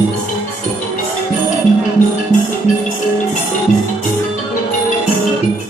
Thank you.